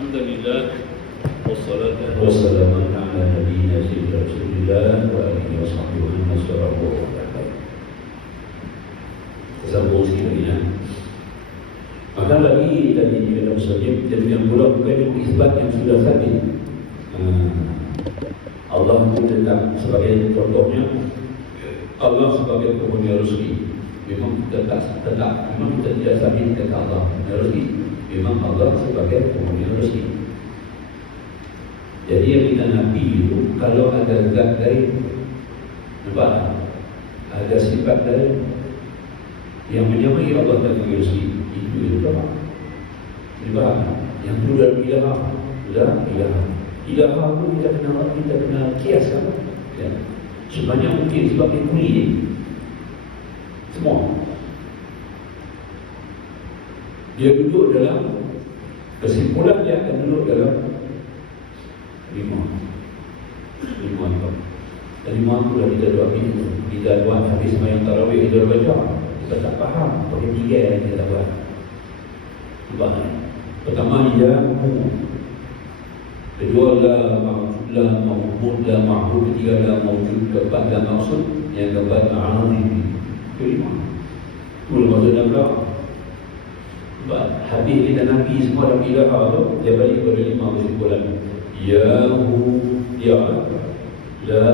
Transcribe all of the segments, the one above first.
Alhamdulillah wassalatu wassalamu ala nabiyyina sayyidina Rasulillah wa alihi wa sahbihi wa sallam. Sambung sikit lagi. Maka lagi tadi dalam subjek yang pula bukan isbat yang sudah sabit. Allah itu tetap sebagai contohnya, Allah sebagai pemberi rezeki. Memang tetap memang kita tidak sabit kata Allah rezeki. Memang Allah sebagai pemberi rezeki. Jadi yang kita nabi itu kalau ada zat dari nampak, ada sifat dari yang menyamai Allah dan rezeki itu apa? Nampak? Yang itu dah ilah, ilah pun kita kena kias kan? Ya. Sebanyak mungkin sebagai kuli semua. Dia duduk dalam kesimpulan, dia akan duduk dalam lima itu dah kita doa itu. Kita buat habis semayang tarawih kita baca, kita tak faham. Boleh tiga yang kita buat. Sebab pertama iyahu, kedua la ma'bud, la ma'bud, ketiga la mawjud, keempat la maksud, yang keempat ma'arif. Kelima itu maksud dan belakang. Sebab habis kita Nabi semua dalam ilaha tu, dia balik kepada lima kesimpulan. Yahu, ya la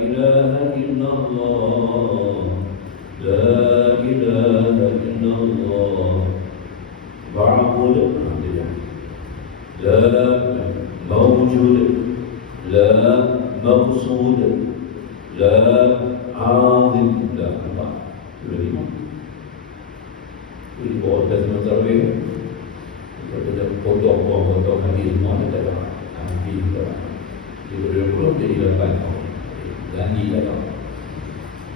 ilaha illallah, la ilaha illallah, ba'bud, la mawjud, la maqsud, la azim, la nampak. Sudah lima. Itu bawa kita semua tarawih. Kita potong hadis semua kita dah habis dah. Dia boleh jadi 8 tahun. Lagi dah.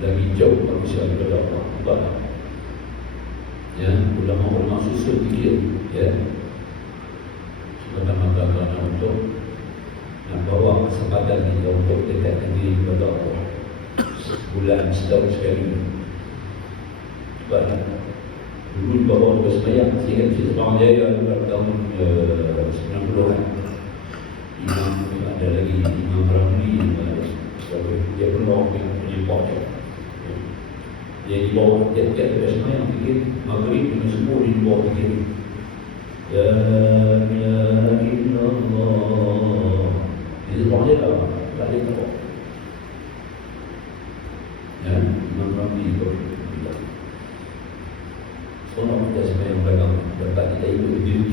Lagi jauh manusia daripada Allah. Nampak? Ya, ulama-ulama susun fikir, ya. Semata-mata kerana untuk nak bawa kesempatan kita untuk dekatkan diri kepada Allah. Sebulan, setahun sekali. Sebab dulu di bawah tugas sembahyang, saya ingat Syed Semang Jaya pada tahun 90-an. Imam ada lagi Imam Ramli, dia pun bawa penyempah dia. Dia di bawah tiap-tiap tugas sembahyang fikir maghrib dengan subuh di bawah fikir La ilaha illallah. Dia Semang Jaya tak ada tahu. Ya, Imam Ramli itu orang kita semua yang belakang dapat kita ikut dia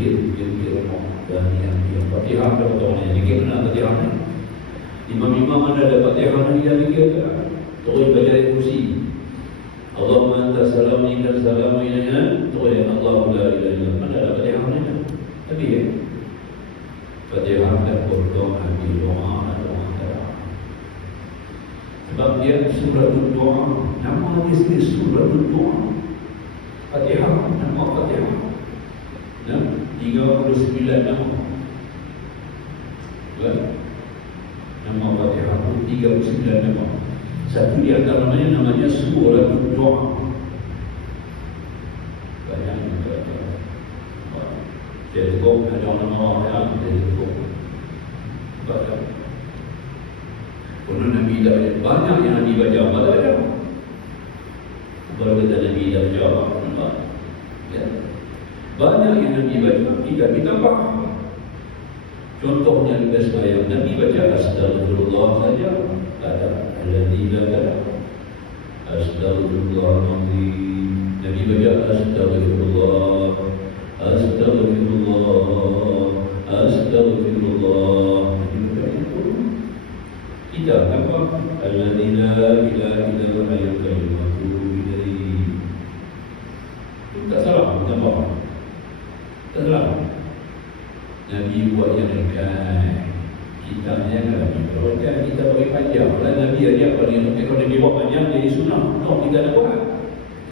rumah dan yang Fatihah dapat orang yang fikir mana Fatihah ni. Imam-imam mana dapat Fatihah ni dia fikir terus baca ayat kursi. Allahumma anta salam minka salam ilayna, terus Allah la ilaha illa mana dapat Fatihah ni. Tapi ya Fatihah dan berdoa di doa. Sebab dia surah doa, nama dia surah doa. Fatihah, nama Fatihah. Ya, 39 nama. Kan? Nama Fatihah 39 nama. Satu di antaranya namanya surah doa. Banyak yang kata. Dia cukup ada orang-orang yang dia cukup. Baca. Kalau Nabi dah banyak yang Nabi baca, apa tak ada? Baru kata Nabi dah jawab. Ya. Banyak yang Nabi baca, kita faham. Contohnya kita sembahyang, Nabi baca Astagfirullah saja. Ada alladzi la ada Astagfirullahaladzim. Nabi baca Astagfirullah, Astagfirullah, Astagfirullah. Kita apa? Alladzi la ilaha illa huwa al-hayyul qayyum. Tak salah, tak faham. Tak salah. Nabi buat yang dekat. Kita yang Nabi buat kan kita bagi panjang. Kalau Nabi aja kalau Nabi buat panjang jadi sunnah. No, kita nak buat.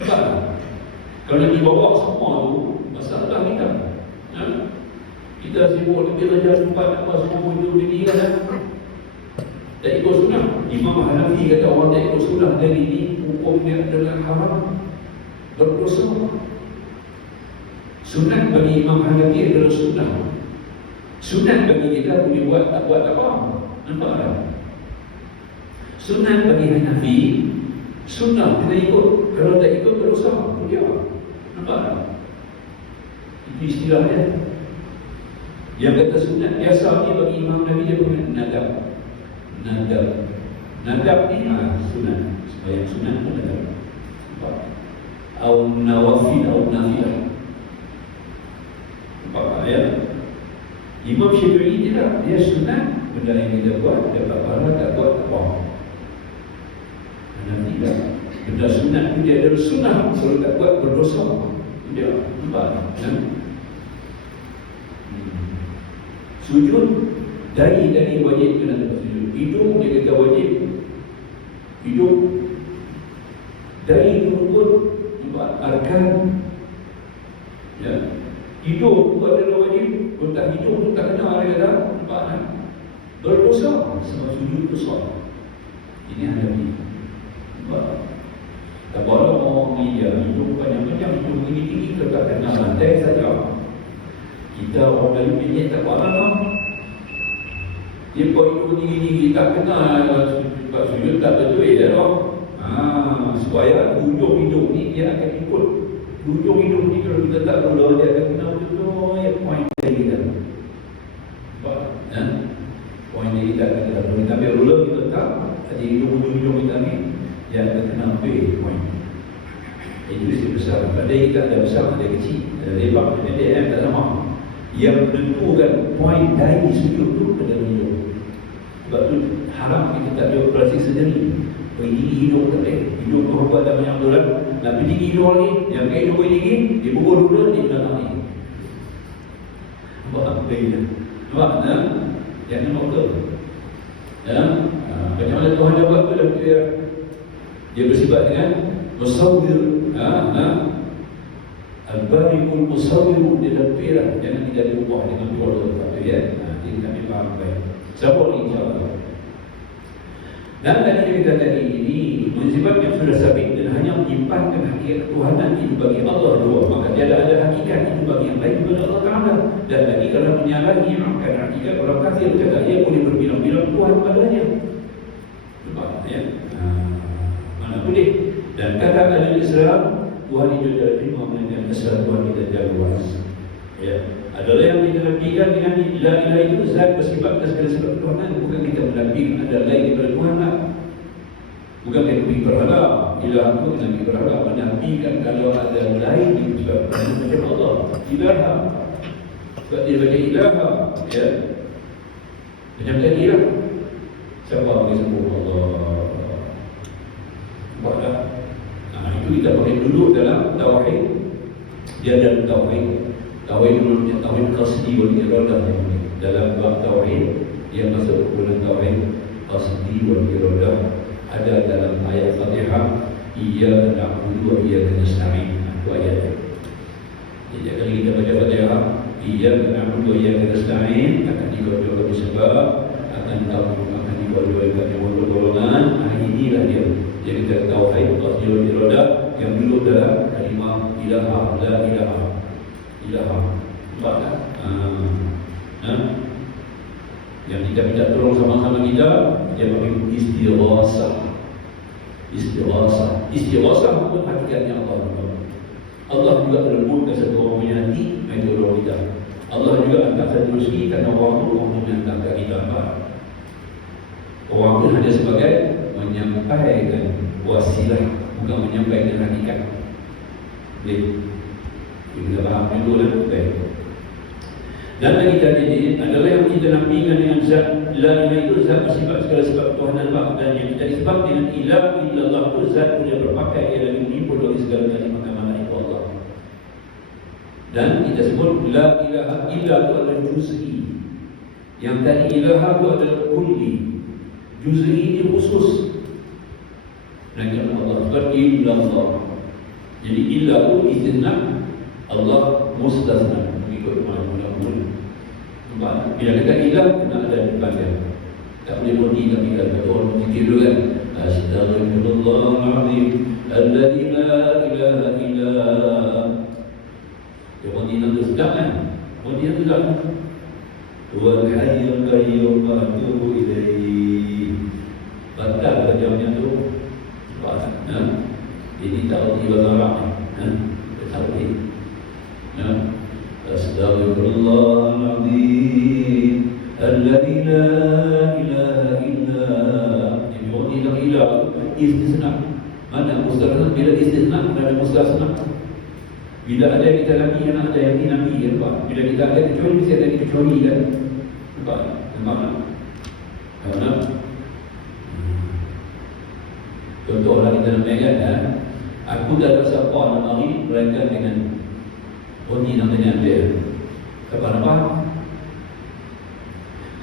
Tak. Kalau Nabi bawa semua tu masalah kita. Ha? Kita sibuk lebih kerja tempat apa semua itu begini kan. Tak ikut sunnah. Imam Hanafi kata orang tak ikut sunnah dari ini hukum dia adalah haram, berdosa. Sunat bagi Imam Hanafi adalah sunnah. Sunat bagi kita boleh buat, tak buat tak apa. Nampak tak? Sunat bagi Hanafi, sunnah kita ikut. Kalau tak ikut berdosa. Dia nampak tak? Itu istilahnya. Yang kata sunat biasa ni bagi Imam Nabi dia punya nadab. Nadab ni sunat. Supaya sunat pun nadab. Nampak? Au nawafil au nafilah. Nampak tak ya? Imam Syafi'i tidak, dia sunat. Benda yang kita buat, dia tak pahala, tak buat, tak apa. Dan tidak. Benda sunat pun dia adalah sunnah. Kalau tak buat, berdosa. Dia, nampak tak? Sujud dari wajib kena sujud. Hidung dia kata wajib. Hidung dari rukun arkan. Ya. Hidung itu adalah wajib. Kalau tak hidung tu tak kena dia kata. Nampak kan? Berdosa sebab sujud dosa. Ini ada ni. Nampak? Tak boleh orang ni hidung panjang-panjang, hidung ini tinggi ke tak kena lantai saja. Kita orang Melayu minyak tak apa lah. Dia buat hidung tinggi-tinggi tak kena sebab sujud tak betul ya tak? Supaya hujung hidung ni dia akan ikut. Hujung hidung ni kalau kita tak betul dia akan kena betul ya point dari kita. Nampak? Point dari kita akan kena betul. Tapi kalau kita tak ada hidung-hidung kita ni dia akan kena point. Itu mesti besar. Pada kita ada besar, ada kecil, ada lebar, ada DM, tak sama. Yang menentukan poin dari sujud itu adalah hidung. Sebab tu haram kita tak ada operasi sendiri. Tinggi hidung tak boleh. Hidung tu buat tak banyak betul. Tapi tinggi hidung ni, yang ke hidung tinggi, dia pukul dulu, dia belakang ni. Nampak tak baiknya? Nampak tak? Yang nampak betul. Macam mana Tuhan dah buat tu dah betul. Dia bersifat dengan musawwir. Al-Bariqul Musawwir dia dah betul. Jangan tidak diubah dengan produk tak betul ya. Ini kami faham baik. Siapa ni insyaAllah. Dan tadi kita tadi ini sifat yang sudah sabit dan hanya menyimpankan hakikat ketuhanan itu bagi Allah dua. Maka dia ada hakikat itu bagi yang lain kepada Allah Ta'ala. Dan tadi kalau menyalahi akan hakikat orang kafir kata dia boleh berbilang-bilang Tuhan padanya. Nampak ya? Mana boleh. Dan kata ahli Islam Tuhan itu adalah lima menentukan asal Tuhan kita jaga luas. Ya. Adalah yang kita nafikan dengan la ilaha itu zat bersifat segala sifat Tuhan. Bukan kita menafikan ada lain daripada Tuhan lah. Bukan kita pergi berhala. Ilah itu kita pergi berhala. Menafikan kalau ada lain di sebab macam Allah. Ilaha. Sebab dia baca ilaha. Ya. Macam tadi lah. Siapa bagi sembuh Allah. Nampak tak? Itu kita pakai duduk dalam tauhid. Dia dalam tauhid. Tauhid dulu tauhid qasdi wal iradah. Dalam bab tauhid dia masuk dalam tauhid qasdi wal iradah. Ada dalam ayat Fatihah iyyaka na'budu wa iyyaka nasta'in. Itu ayatnya. Jadi kalau kita baca Fatihah iyyaka na'budu wa iyyaka nasta'in akan dikabulkan sebab akan dikabulkan golongan. Inilah dia. Jadi kita tauhid qasdi wal iradah yang dulu dalam kalimah ilaha la ilaha ilaha. Nampak tak? Yang kita minta tolong sama-sama kita, dia panggil istighasah. Istighasah pun hakikatnya Allah. Allah juga melembutkan satu orang punya hati, itu tolong kita. Allah juga angkat satu rezeki kerana orang itu orang menyandarkan kita. Orang itu hanya sebagai menyampaikan wasilah, bukan menyampaikan hakikat. Baik. Kita faham dulu lah. Baik. Dan lagi tadi ini adalah yang kita nafikan dengan zat la ilaha itu zat bersifat segala sifat ketuhanan dan yang kita disebut dengan ilah illallah itu zat boleh berpakai ia lagi menipu dari segala kalimat-kalimat itu Allah. Dan kita sebut la ilaha illa itu adalah juz'i. Yang tadi ilaha itu adalah kulli. Juz'i ini khusus. Dan Allah sebut illallah. Jadi illa itu istisna, Allah mustasna. Mengikut mana-mana. Bila kata ilah, kena ada depannya. Tak boleh mudi tapi kata orang fikir dulu kan. Astaghfirullahaladzim alladzi la ilaha illa. Dia mudi nanti sedap kan? Mudi nanti sedap. Huwal hayyul qayyum wa atubu ilaihi. Batal kerjanya tu. Ini tauhid bahasa Arab. Tauhid. Astaghfirullahaladzim alladzi la ilaha illa ini la ilaha istisna. Mana mustasna? Bila istisna ada mustasna. Bila ada kita nabi yang ada yang nabi ya Pak. Bila kita ada kecuali mesti ada kecuali kan. Pak, nampak? Karena contohlah kita namanya kan, aku dah rasa apa nama ini berkaitan dengan bunyi namanya dia. Kenapa?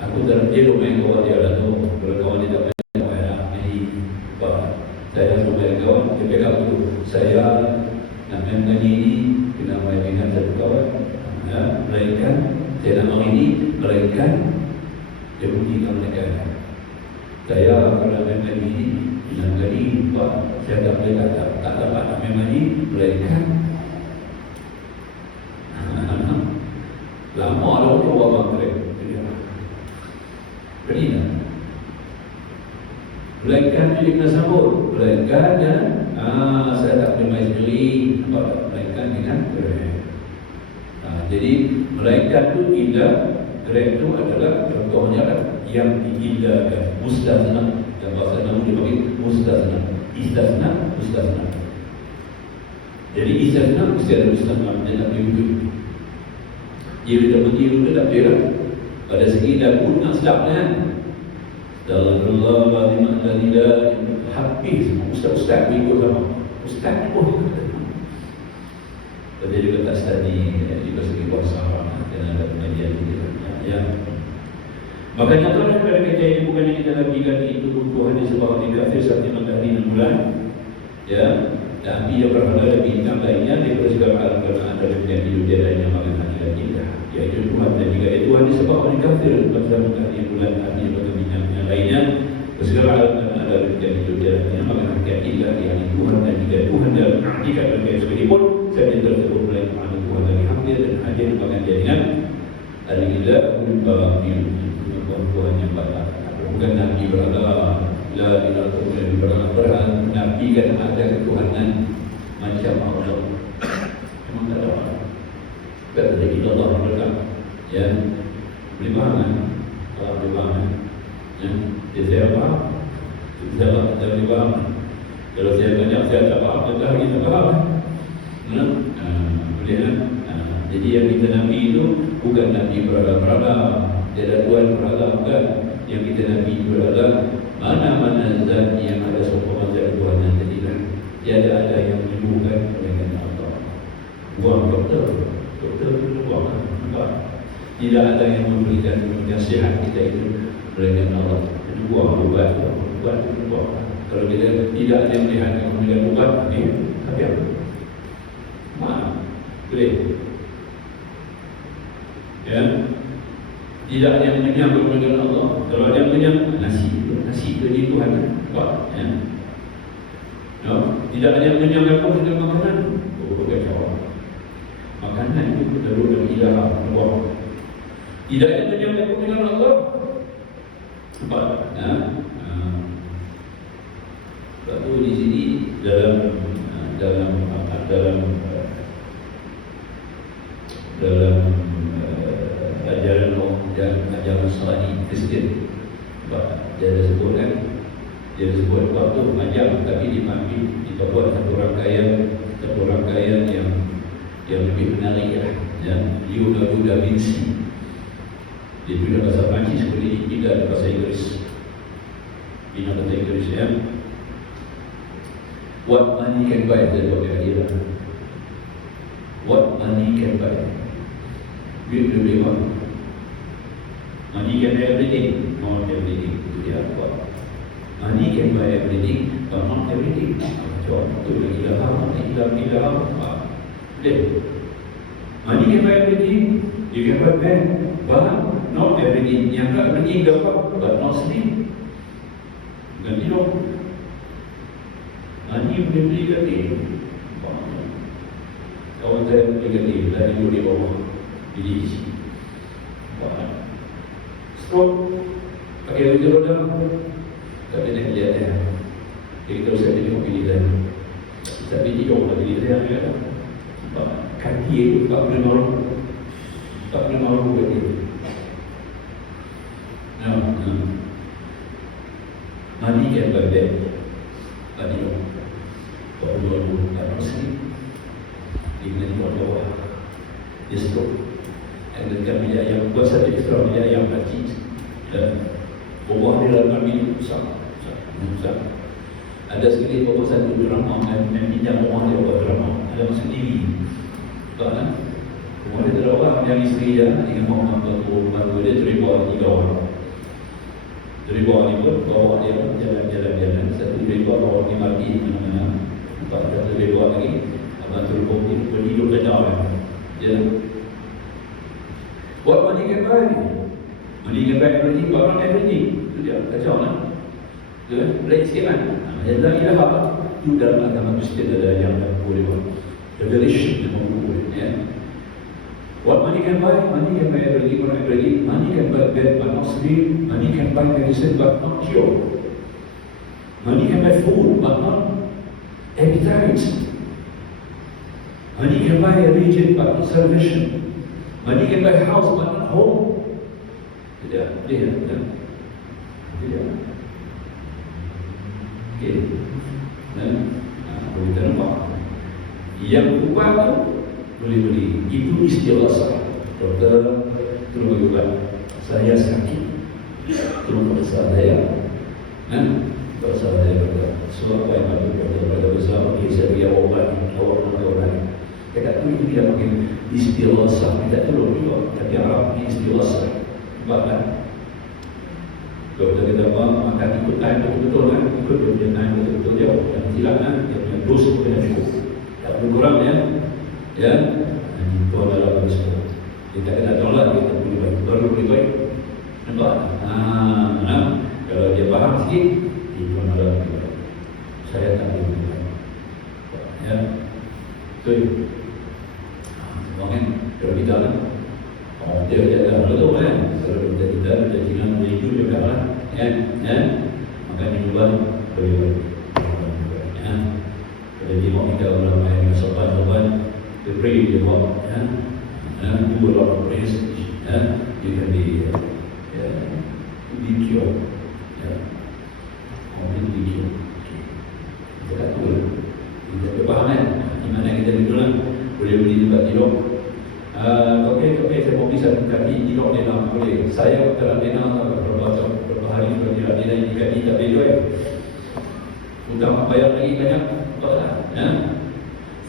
Aku dah dia main kawan dia lah tu, berkawan dia tak main kawan lah. Jadi, saya langsung main kawan, dia pegang tu. Saya nak main ngaji ini, kena main dengan satu kawan. Melainkan, saya nak main ini, melainkan dia bunyikan mereka. Saya kalau main ngaji ini, dengan ngaji, saya tak boleh kata, tak dapat nak main ngaji, melainkan lama lah untuk buat mereka. Jadi melainkan jadi kena sambut. Melainkan saya tak boleh main sendiri. Melainkan dengan gerak. Jadi melainkan tu indah. Gerak tu adalah contohnya yang diindahkan. Mustasna. Dan bahasa nama dipanggil mustasna. Istasna, mustasna. Jadi istasna mesti ada mustasna. Dia tak boleh wujud. Dia sudah berdiri itu tak boleh lah. Pada segi dapur nak sedap kan. Astagfirullahaladzim alladzi habis semua ustaz-ustaz ikut sama. Ustaz pun dia juga tak study juga segi bahasa dan ada pengajian juga. Ya. Makanya tuan daripada kerja ini bukan yang kita lakukan itu Tuhan disebabkan di kafir saat di matahari 6 bulan. Ya. Dan dia berhala dan bintang lainnya dia bersegar alam kerana ada yang hidup dia lainnya makan hati dan cinta. Iaitu Tuhan dan jika Tuhan disebabkan di kafir pada matahari bulan hati dan bintang yang lainnya bersegar alam kerana ada yang hidup dia lainnya makan hati dan cinta. Iaitu Tuhan dan jika Tuhan dalam hakikat berkait sekalipun saya tersebut mulai kepada Tuhan dari hampir dan hadir makan dia dengan al-ilah ul-babil Tuhan yang batal. Bukan Nabi berhala la ilaha illallah berhala Nabi kan ada ketuhanan macam Allah. Memang tak ada. Kata kita Allah mereka ya boleh faham kan? Kalau boleh faham kan? Ya, saya faham. Saya boleh faham. Kalau saya banyak saya tak faham, saya lagi tak faham. Boleh kan? Jadi yang kita Nabi itu bukan Nabi berhala-berhala. Dia ada Tuhan berhala bukan. Yang kita Nabi itu adalah mana-mana zat yang ada sopong zat Tuhan yang tadilah. Tiada ada yang menyembuhkan dengan Allah. Buang doktor itu buang. Tidak ada yang memberikan nasihat kita itu dengan Allah. Itu buang ubat itu buang. Kalau kita tidak ada yang melihat yang memberikan ubat, tapi apa? Maaf, boleh. Ya. Tidak ada yang mengenyang kepada Allah. Kalau ada yang mengenyang, nasi itu di Tuhan. Ya. No? Tidak ada yang mengenyang apa dengan makanan. Kacau. Makanan itu terlalu dan ilah Allah. Tidak ada yang mengenyang apa dengan Allah. Nampak? Ya. Satu di sini dalam ajaran dan ajaran Nasrani Kristian. Dia ada sebut kan, dia sebut waktu mengajar tapi kita buat satu rangkaian yang lebih menarik lah. Leonardo da Vinci. Dia punya bahasa Perancis seperti ini, tidak ada bahasa Inggeris. Ini bahasa Inggeris ya. What money can buy, dia buat dia. What money can buy. Duit boleh buat. Money can buy everything, not everything. Itu dia buat. Money can buy everything, but not everything. Macam itu lagi dah. Boleh. Money can buy everything. You can buy pen, but not everything. Yang tak everything dapat, but not sleep. Bukan tidur. Money boleh beli ganti. Kawan saya beli ganti, dari di bawah. Jadi stroke, pakai baju roda, tak ada nak lihat dia. Jadi kalau saya tengok pilihan, tapi dia orang bagi dia ada kaki itu tak boleh malu bagi dia. Money can buy that, but you know, tak perlu tak mesti. Dia ni orang dia stroke. Dan kami yang buat satu ekstra dia yang haji dan Allah dia dalam kami besar. Ada sekali bawa satu drama dan pinjam orang dia buat drama ada masa sendiri. Kan? Kemudian ada orang yang isteri dia dengan orang baru dia terima 3 orang. Terima ni pun bawa dia jalan. Satu terima bawa dia mati mana-mana. Satu terima lagi abang terus berhidup kacau. Dia what money can buy? Money can buy everything, but not everything. Itu dia, kacau lah. Lain sikit kan? Yang lagi dah apa? Itu dalam agama Kristian ada yang boleh buat. Revelation yang boleh. What money can buy? Money can buy everything, but not everything. Money can buy bed, but not sleep. Money can buy medicine, but not cure. Money can buy food, but not appetite. Money can buy a region, but not salvation. Money can buy a house, but not home. Tidak. Okay. Boleh kita nampak. Yang ubat tu boleh beli. Itu istilah saya. Doktor terus bagi ubat. Saya sakit. Terus pada saya. Pada saya doktor. Sebab apa yang ada pada besar. Okay, saya bagi obat. Awak nak obat. Dekat tu dia pakai istilah sah. Kita tahu juga. Tapi Arab ni istilah sah. Sebab kan? Doktor kita makan ikut time betul-betul kan? Ikut dia punya time betul-betul dia. Yang silap kan? Dia punya dos kena cukup. Tak perlu kurang ya. Ya. Itu adalah bagi semua. Kita kena tahu lah. Kita baru boleh baik. Nampak? Kalau dia faham sikit, itu adalah bagi baik. Saya tak boleh baik. Ya. Betul. Kan? Kalau kita lah dia dah betul kan? Kalau kita jangan begitu juga lah kan? Maka diubah boleh ya. Kalau dia mau kita ulama sopan the pray dia buat do a lot of praise you can be cured completely cured. Kita tak tahu kita faham kan? Di mana kita duduk lah boleh beli tempat tidur. Okey, saya mau bisa kaki tidur dia nak boleh. Saya dalam dia nak berapa hari sudah tidak dia nak kaki tak boleh. Utang bayar lagi banyak, tak lah.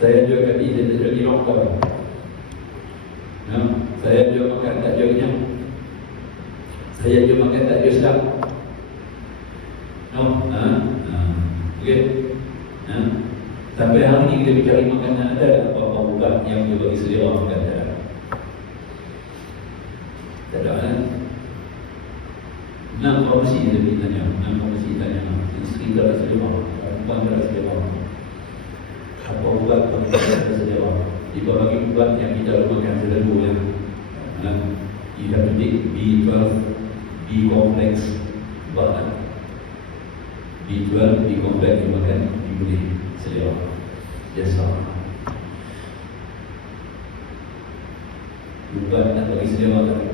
Saya jual kaki saya jual tidur kau. Saya jual makan tak jual kenyang. Saya jual makan tak jual sedap. Okey. Sampai hari ini kita bicara makanan ada apa-apa ubat yang dia bagi selera makan tak ada. Tak ada kan? 6 farmasi dia tanya. 6 farmasi tanya. Isteri tak ada selera. Perempuan tak ada selera. Apa ubat yang tak ada selera? Dia bagi ubat yang kita makan selalu yang you have to take B12, B complex ubat. B12, B complex you makan, you boleh selera. Jasa ubat nak bagi selera tak?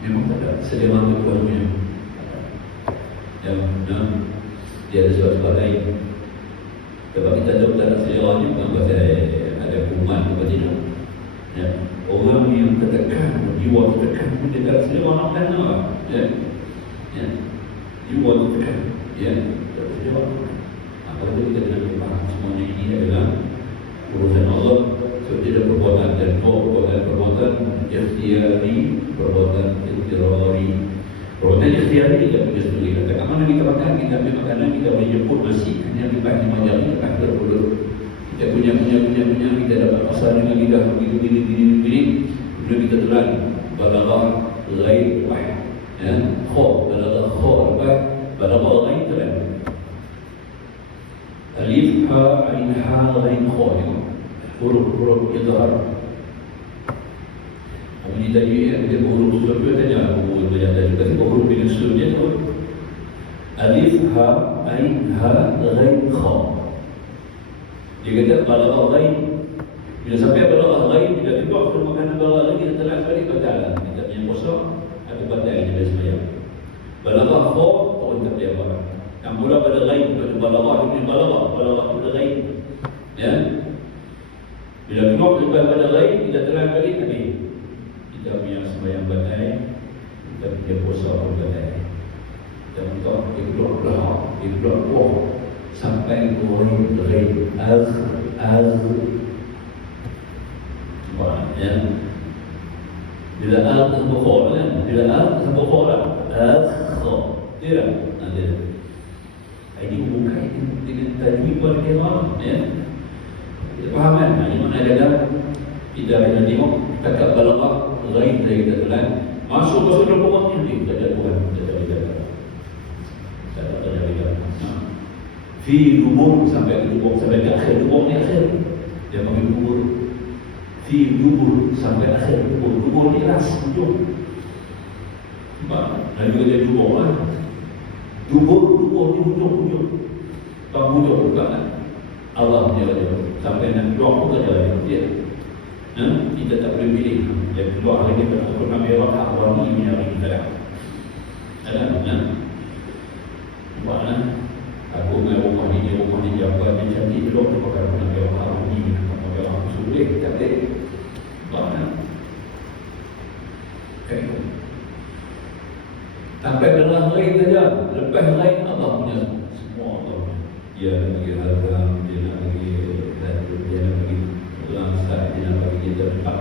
Memang tak ada selera untuk punya dia ada sebab-sebab lain. Sebab kita tahu tak ada selera ni bukan pasal ada kuman atau tidak. Orang yang tertekan, jiwa tertekan pun dia tak ada selera nak makan apa. Jiwa tertekan tak selera. Kalau kita kena faham semuanya ini adalah urusan Allah. So dia ada perbuatan dan perbuatan ikhtiari, perbuatan intirari. Perbuatan ikhtiari kita punya sendiri. Kat mana kita makan, kita ambil makanan, kita boleh jemput nasi, hanya lipat 5 jam, kita tak perlu. Kita punya, kita dapat pasal dengan lidah begini. Kemudian kita telan balagha ghaib wahid. Balagha wahid, balagha ghaib telan. Alif ha ain ha ghaib kha. Huruf izhar Ini tadi dia huruf surat dia tanya huruf dia tadi tapi huruf dengan surat dia tu alif ha ain ha ghain kha. Dia kata balagha ghain. Bila sampai balagha ghain bila tiba ke makanan balagha lagi setelah sekali batal. Kita punya puasa ada batal dia sembahyang. Balagha kha atau tak dia apa. Yang mula pada ghain pada balagha ini balagha pada ghain. Ya. Bila keluar pada ghain kita telah kali tadi kita punya sembahyang batal, kita punya puasa pun batal. Kita minta ikhlak wah sampai goreng ya. Bila al-bukhar kan, bila al-bukhar tidak ada. Ini bukan dengan tajwid berkira ya. Kita faham kan? Ini mana ada kita ada tengok cakap balagha ghaib dari kita telan masuk ke surah pokoknya ni kita ada Tuhan kita ada fi dubur sampai ke dubur sampai ke akhir dubur ni akhir dia panggil dubur fi dubur sampai akhir dubur ni ras hujung dan juga dia dubur lah dubur ni hujung tak hujung bukan Allah dia sampai nak keluar pun tak ada dia. Kita tak boleh pilih yang keluar hari ini pada Al-Quran Nabi Allah Wani min al-Qalam. Ada mana? Aku dengan rumah ni jaga dia cantik belum pakai Nabi Allah Wani min al-Qalam. Sulit tak ada. Mana? Sampai dalam lain saja. Lepas lain Allah punya semua Allah. Dia nak bagi harga, dia nak bagi langsat, dia nak bagi kita tempat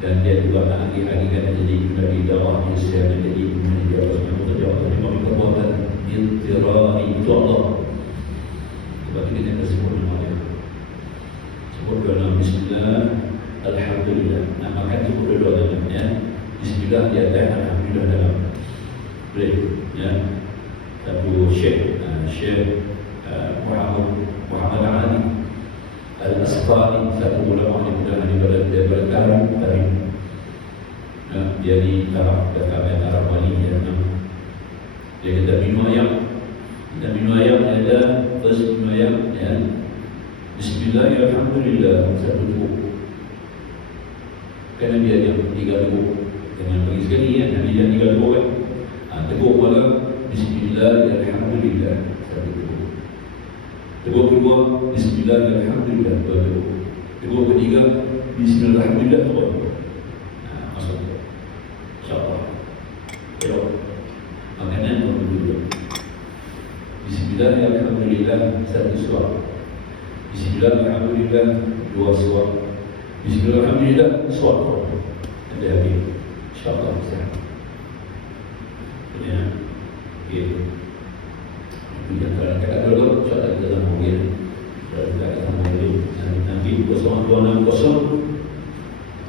dan dia juga nak bagi hakikat jadi dari darah Islam jadi dia harus menjawab terima perbuatan intirai itu Allah. Sebab kita kena sebut nama dia, sebut nama Bismillah, Alhamdulillah. Nak makan sebut dua dalam ya. Bismillah di atas, Alhamdulillah dalam. Boleh ya. Satu Syekh Muhammad Ali Al-Asqani, satu ulama yang mudah daripada Tarim. Dia di taraf dekat taraf Bali ya. Dia kata minum ayam. Kita minum ayam ada first minum ayam ya. Bismillahirrahmanirrahim satu cukup. Kerana dia yang 3 cukup. Jangan bagi sekali ya. Nabi dia 3 cukup kan. Teguh pada Bismillahirrahmanirrahim satu cukup. Teguh kedua Bismillahirrahmanirrahim dua cukup. Teguh ketiga Bismillahirrahmanirrahim dua cukup. Masuk InsyaAllah. Elok makanan untuk duduk. Bismillahirrahmanirrahim satu suap. Bismillahirrahmanirrahim dua suap. Bismillahirrahmanirrahim suap. Ada habis InsyaAllah sihat. Ya. Okay. Jangan kata dulu, InsyaAllah kita dah mungkin kita akan mungkin nanti 0260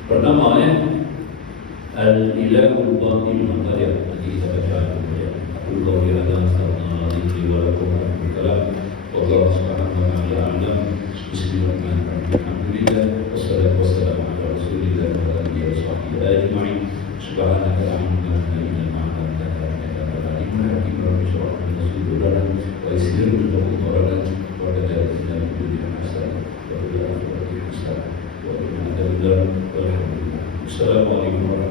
pertama ya Al-Ilahul Batil Mantariyah. Nanti kita baca ya. Aku qawli hadza astaghfirullahaladzim wa lakum wa rahmatullah. Wallahu subhanahu wa ta'ala a'lam. Bismillahirrahmanirrahim. Alhamdulillah wassalatu wassalamu ala Rasulillah wa alihi wa sahbihi ajma'in. Subhanaka la ilma lana illa ma 'allamtana innaka antal alimul hakim. Rabbi shrah li sadri wa yassir li amri wa qadar inna lillahi wa inna ilaihi raji'un. Assalamualaikum warahmatullahi wabarakatuh.